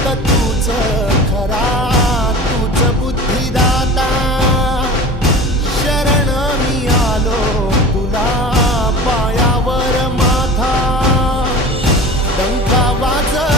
फक्त तूच खरा, तूच बुद्धिदाता. शरण मी आलो तुला पायावर माझा, डंका वाजविला